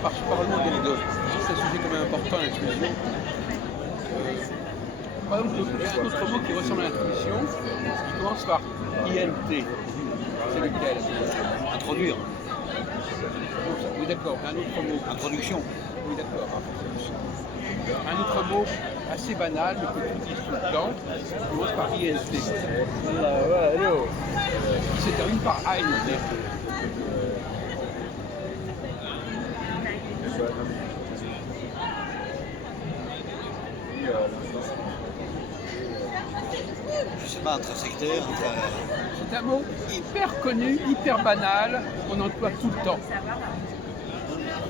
Alors, parlons donc de. C'est un sujet quand même important, l'intrusion. Par exemple, un autre mot qui ressemble à l'intuition, qui commence par INT. C'est lequel? Introduire. Oui, d'accord. Un autre mot. Introduction. Oui, d'accord. Un autre mot assez banal, mais que tu utilises tout le temps, qui commence par INT. Qui se termine par ANT. Je sais pas, intrasectaire, C'est un mot hyper connu, hyper banal, qu'on emploie tout le temps.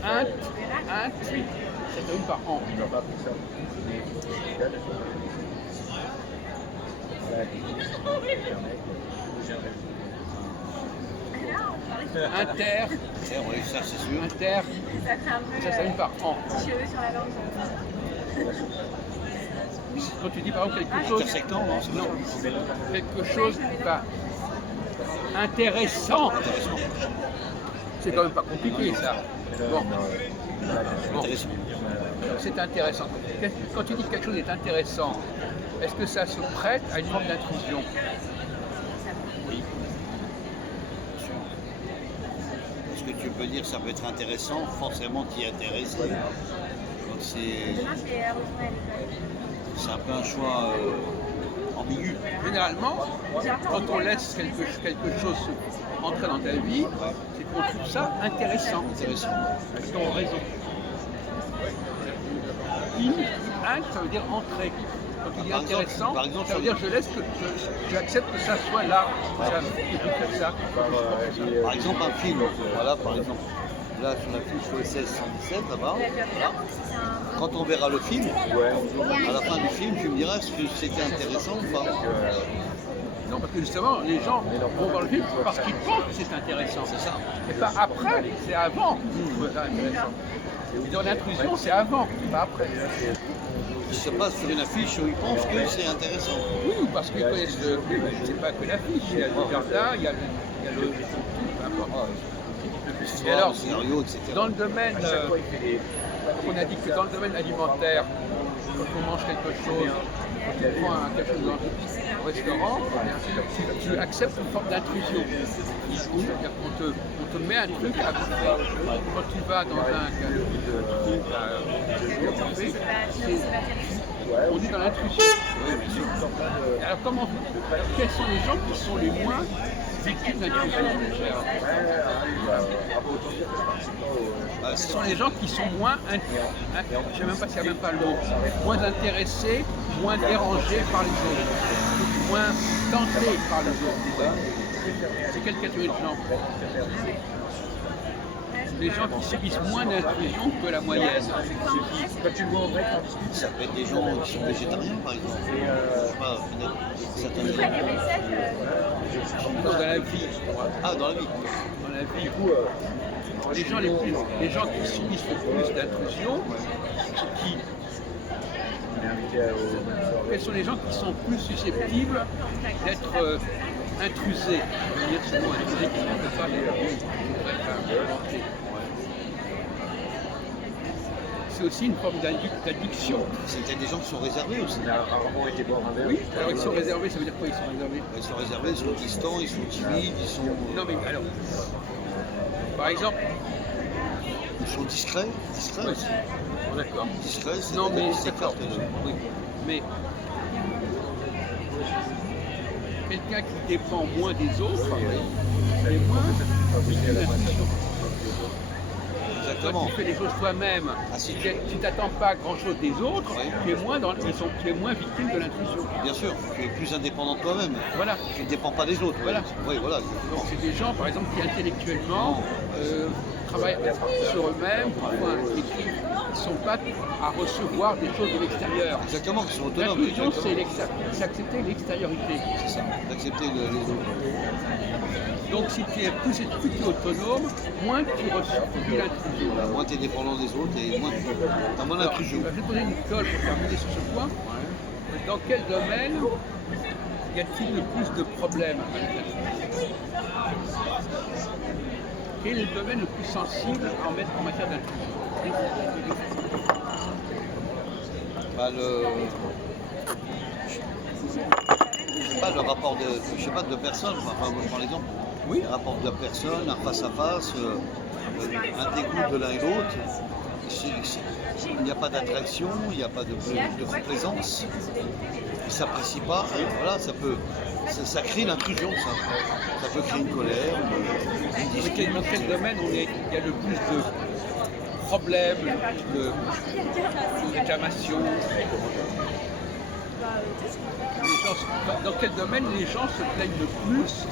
Intuit. Ça termine par en. Inter, oui, ça c'est sûr. inter, ça termine par en. Quand tu dis par exemple quelque chose, Intersectant, non, c'est non, quelque chose intéressant, c'est quand même pas compliqué ça. Bon. intéressant. C'est intéressant. Quand tu dis que quelque chose est intéressant, est-ce que ça se prête à une forme d'intrusion? Oui. Parce que tu peux dire que ça peut être intéressant, forcément t'y intéresses. Donc c'est un peu un choix ambigu. Généralement, quand on laisse quelque chose entrer dans ta vie, c'est qu'on trouve ça intéressant. Intéressant. Parce qu'on a raison. Ça veut dire entrer. Quand tu dis Par exemple, intéressant, par exemple, ça veut dire j'accepte que ça soit là. Ça. Par exemple, un film. Voilà, par exemple. Là, sur la fiche OSS 117, là-bas. Voilà. Quand on verra le film, à la fin du film, tu me diras est-ce que c'était intéressant ou pas. Non, parce que justement, les gens vont voir le film parce qu'ils pensent que c'est intéressant. C'est ça. C'est pas après, c'est avant. C'est intéressant. Dans l'intrusion, c'est avant, pas après. Il se passe sur une affiche où ils pensent que c'est intéressant. Oui, parce qu'ils connaissent le film, c'est pas que l'affiche, il y a le jardin, il y a le peu importe. Et alors, Le scénario, etc. dans le domaine, on a dit que dans le domaine alimentaire, quand on mange quelque chose, quand tu prends quelque chose au restaurant, tu acceptes une forme d'intrusion. C'est-à-dire qu'on te met un truc à bouffer. Quand tu vas dans un café, on est dans l'intrusion. Alors quels sont les gens qui sont les moins victimes d'intrusion? Ce sont les gens qui sont moins, je ne sais même pas s'il n'y a même pas le mot, moins intéressés, moins dérangés par les autres, moins tentés par les autres. C'est quelle catégorie de gens? Les gens qui subissent moins d'intrusion que la moyenne. Ça peut être des gens qui sont végétariens, par exemple. Je sais pas, certains. Non, dans la vie. Ah, dans la vie. Dans la vie. Les gens qui subissent le plus d'intrusion, quels sont les gens qui sont plus susceptibles d'être intrusés? Je veux dire ce mot intrusé qui ne peut pas inventer. C'est aussi une forme d'addiction. C'est des gens qui sont réservés aussi. Oui, alors ils sont réservés, ça veut dire quoi ils sont réservés? Ils sont réservés, ils sont distants, ils sont timides, ils sont. Non mais alors, par exemple. Ils sont discrets aussi. Bon, d'accord. Discrets, c'est non mais d'accord. Oui, mais quelqu'un qui dépend moins des autres est moins victime d'intuition. Exactement. Quand tu fais les choses toi-même, si tu t'attends pas à grand chose des autres, tu es moins victime de l'intuition. Bien sûr, tu es plus indépendant de toi-même. Voilà. Tu ne dépends pas des autres. Voilà. Oui, voilà. Exactement. C'est des gens, par exemple, qui intellectuellement travaillent sur eux-mêmes, écrivent, ils ne sont pas à recevoir des choses de l'extérieur. Exactement, qui sont autonomes. L'intuition, c'est accepter l'extériorité. C'est ça, d'accepter les autres. Donc si tu es plus autonome, moins tu reçois de l'intrusion. Moins tu es dépendant des autres et moins tu as moins d'intrusion. Je vais poser une colle pour terminer sur ce point. Dans quel domaine y a-t-il le plus de problèmes avec l'intrusion? quel est le domaine le plus sensible en matière d'intrusion? Bah, je sais pas, le rapport je sais pas, de personnes, enfin, moi, je prends l'exemple, Oui. le rapport de personnes, un face à face, un dégoût de l'un et l'autre. Il n'y a pas d'attraction, il n'y a pas de plaisance, ils ne s'apprécient pas, et voilà, ça crée l'intrusion, ça peut créer une colère, une dispute. Dans quel domaine il y a le plus de problèmes, de réclamations? Dans quel domaine les gens se plaignent le plus?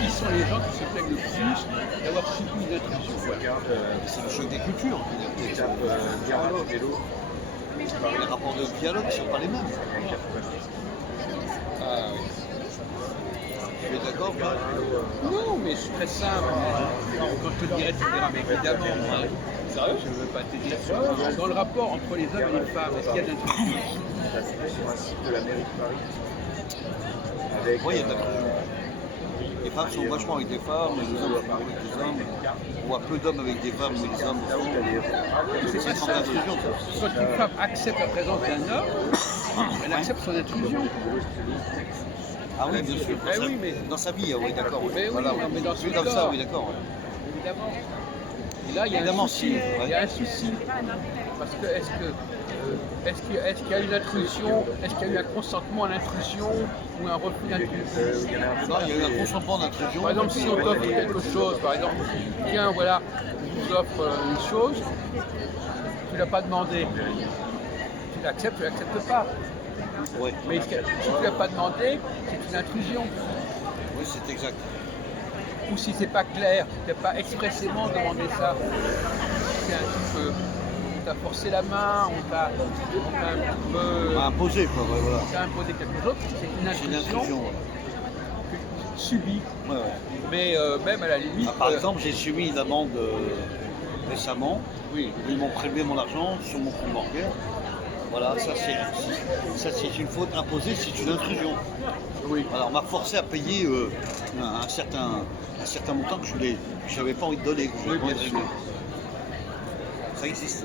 Qui sont les gens qui se plaignent le plus d'avoir subi une intrusion? C'est le choc des cultures. Les rapports de dialogue ne sont pas les mêmes. Ah, oui. Tu es d'accord? Non, mais c'est très simple. Quand je te dirais, tu diras, mais évidemment, moi, sérieux, je ne veux pas t'aider là-dessus. Dans le rapport entre les hommes et les femmes, est-ce qu'il y a d'intrusion? Sur un site de la mairie de Paris. Avec, Oui, il y a de l'intrusion. Les femmes sont vachement avec des femmes, les hommes sont avec des hommes. On voit peu d'hommes avec des femmes, mais les hommes C'est pas sans ça. intrusion. Quand une femme accepte la présence d'un homme, elle accepte son intrusion. Ah oui, bien sûr. Eh oui, mais- Dans sa vie, oui, d'accord. Oui. Mais oui, Voilà, non, mais dans vu son comme corps. ça, oui, d'accord. Ouais. Évidemment. Et là, il y a Évidemment, un souci. si, ouais. Il y a un souci. Parce que est-ce qu'il y a une intrusion? Est-ce qu'il y a eu un consentement à l'intrusion ou un refus d'intrusion? Non, il y a eu un consentement d'intrusion. Par exemple, si on t'offre quelque chose, par exemple, tiens, voilà, je vous offre une chose, tu ne l'as pas demandé. Tu l'acceptes, tu ne l'acceptes pas. Oui, Mais si tu ne l'as pas demandé, c'est une intrusion. oui, c'est exact. Ou si c'est pas clair, tu n'as pas expressément demandé ça. C'est un petit peu. On t'a forcé la main, on t'a un petit peu. Imposé, quoi, ouais, voilà. On t'a imposé quelque chose, c'est une C'est une intrusion intrusion. subie. Ouais, ouais. Mais même à la limite. Par exemple, j'ai subi une amende récemment. Oui. Ils m'ont prélevé mon argent sur mon compte bancaire. Voilà, ça c'est une faute imposée, c'est une intrusion. Oui. Voilà, on m'a forcé à payer un certain montant que je n'avais pas envie de donner. Que je Oui, n'avais pas bien envie de sûr. donner. Ça existe.